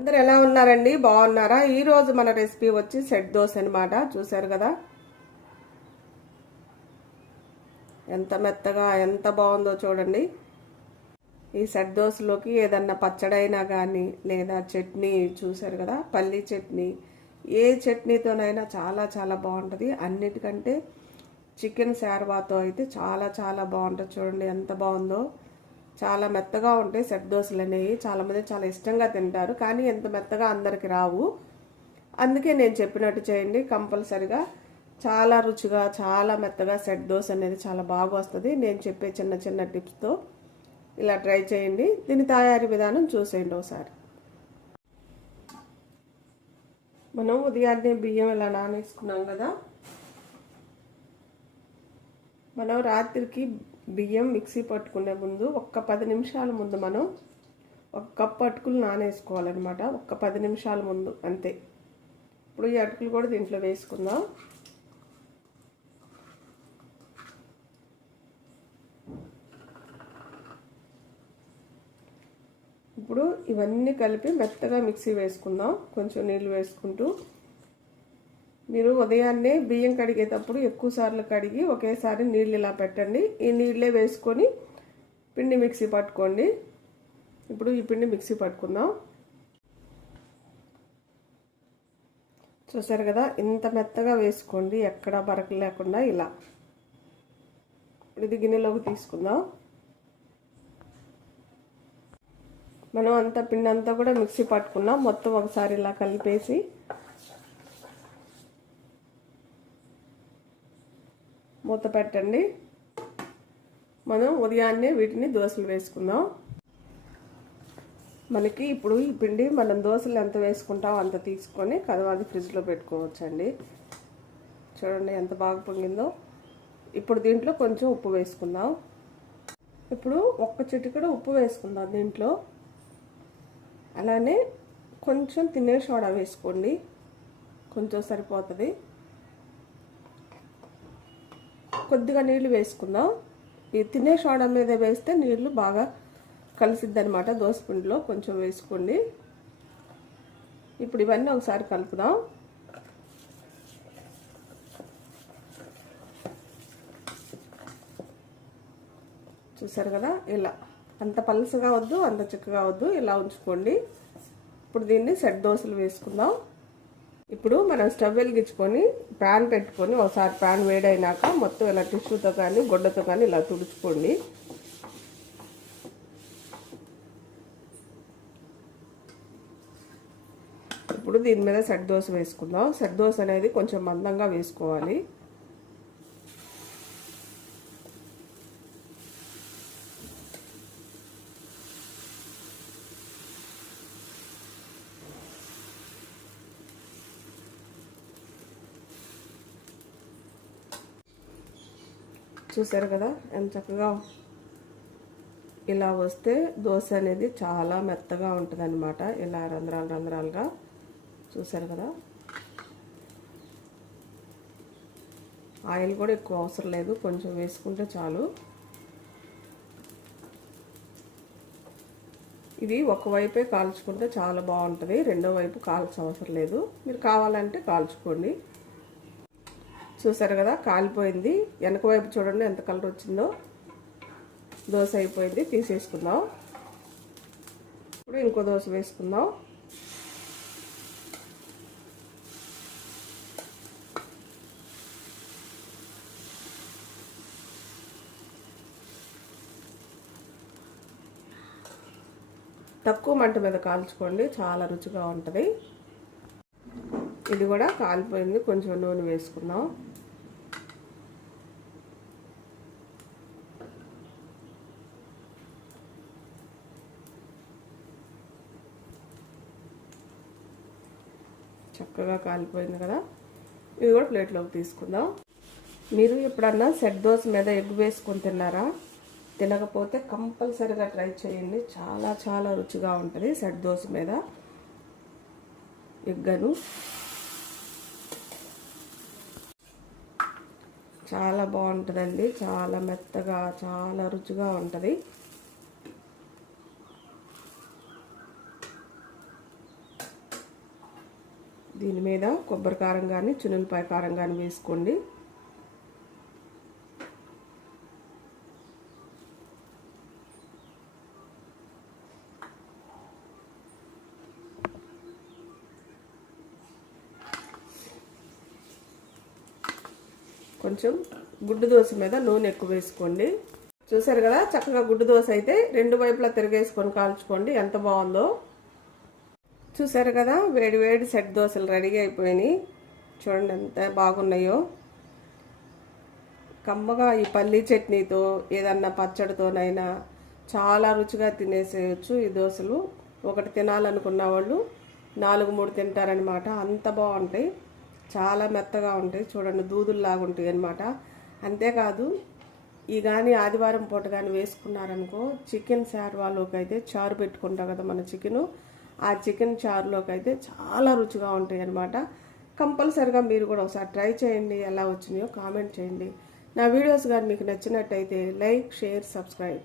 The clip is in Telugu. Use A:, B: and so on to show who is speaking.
A: అందరు ఎలా ఉన్నారండి? బాగున్నారా? ఈరోజు మన రెసిపీ వచ్చి సెట్ దోశ అనమాట చూసారు కదా? ఎంత మెత్తగా ఎంత బాగుందో చూడండి. ఈ సెట్ దోశలోకి ఏదన్నా పచ్చడైనా కానీ లేదా చట్నీ చూసారు కదా? పల్లీ చట్నీ. ఏ చట్నీతోనైనా చాలా చాలా బాగుంటుంది. అన్నిటికంటే చికెన్ శార్వాతో అయితే చాలా చాలా బాగుంటుంది చూడండి. ఎంత బాగుందో. చాలా మెత్తగా ఉంటాయి సెట్ దోశలు అనేవి. చాలామంది చాలా ఇష్టంగా తింటారు. కానీ ఎంత మెత్తగా అందరికి రావు. అందుకే నేను చెప్పినట్టు చేయండి కంపల్సరిగా. చాలా రుచిగా చాలా మెత్తగా సెట్ దోశ అనేది చాలా బాగా వస్తుంది. నేను చెప్పే చిన్న చిన్న టిప్స్తో ఇలా ట్రై చేయండి. దీని తయారీ విధానం చూసేయండి ఒకసారి. మనం ఉదయాన్నే బియ్యం ఇలా నానేసుకున్నాం కదా. మనం రాత్రికి బియ్యం మిక్సీ పట్టుకునే ముందు ఒక్క పది నిమిషాల ముందు మనం ఒక కప్పు అటుకులు నానేసుకోవాలన్నమాట. ఒక్క పది నిమిషాల ముందు అంతే. ఇప్పుడు ఈ అటుకులు కూడా దీంట్లో వేసుకుందాం. ఇప్పుడు ఇవన్నీ కలిపి మెత్తగా మిక్సీ వేసుకుందాం. కొంచెం నీళ్ళు వేసుకుంటూ మీరు ఉదయాన్నే బియ్యం కడిగేటప్పుడు ఎక్కువ సార్లు కడిగి ఒకేసారి నీళ్ళు ఇలా పెట్టండి. ఈ నీళ్ళే వేసుకొని పిండి మిక్సీ పట్టుకోండి. ఇప్పుడు ఈ పిండి మిక్సీ పట్టుకుందాం. చూసారు కదా? ఇంత మెత్తగా వేసుకోండి. ఎక్కడ బరక లేకుండా ఇలా. ఇది గిన్నెలోకి తీసుకుందాం. మనం అంత పిండి అంతా కూడా మిక్సీ పట్టుకున్నాం. మొత్తం ఒకసారి ఇలా కలిపేసి మూత పెట్టండి. మనం ఉదయాన్నే వీటిని దోశలు వేసుకుందాం. మనకి ఇప్పుడు ఈ పిండి మనం దోశలు ఎంత వేసుకుంటామో అంత తీసుకొని కదవాది ఫ్రిడ్జ్లో పెట్టుకోవచ్చండి. చూడండి ఎంత బాగా పొంగిందో. ఇప్పుడు దీంట్లో కొంచెం ఉప్పు వేసుకుందాం. ఇప్పుడు ఒక్క చిటికెడు ఉప్పు వేసుకుందాం దీంట్లో. అలానే కొంచెం తినే సోడా వేసుకోండి. కొంచెం సరిపోతుంది. కొద్దిగా నీళ్ళు వేసుకుందాం. ఈ తినే సోడా మీద వేస్తే నీళ్ళు బాగా కలిసిద్ది అనమాట దోసపిండిలో కొంచెం వేసుకోండి. ఇప్పుడు ఇవన్నీ ఒకసారి కలుపుదాం. చూసారు కదా? ఇలా. అంత పలుసగా వద్దు అంత చిక్కగా వద్దు. ఇలా ఉంచుకోండి. ఇప్పుడు దీన్ని సెట్ దోశలు వేసుకుందాం. ఇప్పుడు మనం స్టవ్ వెలిగించుకొని ప్యాన్ పెట్టుకొని ఒకసారి ప్యాన్ వేడైనాక మొత్తం ఇలా టిష్యూతో కానీ గుడ్డతో కానీ ఇలా తుడుచుకోండి. ఇప్పుడు దీని మీద సెట్ దోశ వేసుకుందాం. సెట్ దోశ అనేది కొంచెం మందంగా వేసుకోవాలి. చూసారు కదా? ఎంత చక్కగా ఇలా వస్తే దోశ అనేది చాలా మెత్తగా ఉంటుంది అనమాట ఇలా రంధ్రాలు రంధ్రాలుగా చూసారు కదా? ఆయిల్ కూడా ఎక్కువ అవసరం లేదు. కొంచెం వేసుకుంటే చాలు. ఇది ఒకవైపే కాల్చుకుంటే చాలా బాగుంటుంది. రెండో వైపు కాల్చవసరం లేదు. మీరు కావాలంటే కాల్చుకోండి. చూసారు కదా కాలిపోయింది. వెనక వైపు చూడండి ఎంత కలర్ వచ్చిందో. దోశ అయిపోయింది తీసేసుకుందాం. ఇప్పుడు ఇంకో దోశ వేసుకుందాం. తక్కువ మంట మీద కాల్చుకోండి చాలా రుచిగా ఉంటుంది. ఇది కూడా కాలిపోయింది కొంచెం నూనె వేసుకుందాం. చక్కగా కాలిపోయింది కదా. ఇది కూడా ప్లేట్లోకి తీసుకుందాం. మీరు ఎప్పుడన్నా సెట్ దోశ మీద ఎగ్ వేసుకొని తిన్నారా? తినకపోతే కంపల్సరీగా ట్రై చేయండి. చాలా చాలా రుచిగా ఉంటుంది సెట్ దోశ మీద. ఎగ్గను. చాలా బాగుంటుందండి. చాలా మెత్తగా చాలా రుచిగా ఉంటుంది. దీని మీద కొబ్బరి కారం కానీ చునులపాయ కారం కానీ వేసుకోండి. కొంచెం గుడ్డు దోశ మీద నూనె ఎక్కువ వేసుకోండి. చూసారు కదా చక్కగా గుడ్డు దోశ అయితే రెండు వైపులా తిరిగేసుకొని కాల్చుకోండి ఎంత బాగుందో. చూసారు కదా వేడి వేడి సెట్ దోశలు రెడీ అయిపోయినాయి. చూడండి ఎంత బాగున్నాయో. కమ్మగా ఈ పల్లీ చట్నీతో ఏదన్నా పచ్చడితోనైనా చాలా రుచిగా తినేసేయచ్చు ఈ దోశలు. ఒకటి తినాలనుకున్న వాళ్ళు నాలుగు మూడు తింటారనమాట అంత బాగుంటాయి. చాలా మెత్తగా ఉంటాయి. చూడండి దూదుల్లాగా ఉంటాయి అనమాట అంతేకాదు ఈ కానీ ఆదివారం పూట కానీ వేసుకున్నారనుకో చికెన్ శార్వాలోకి అయితే చారు పెట్టుకుంటాం కదా మన చికెను. ఆ చికెన్ చారులోకి అయితే చాలా రుచిగా ఉంటాయి అనమాట కంపల్సరిగా మీరు కూడా ఒకసారి ట్రై చేయండి ఎలా వచ్చినాయో కామెంట్ చేయండి. నా వీడియోస్ కానీ మీకు నచ్చినట్టయితే లైక్ షేర్ సబ్స్క్రైబ్.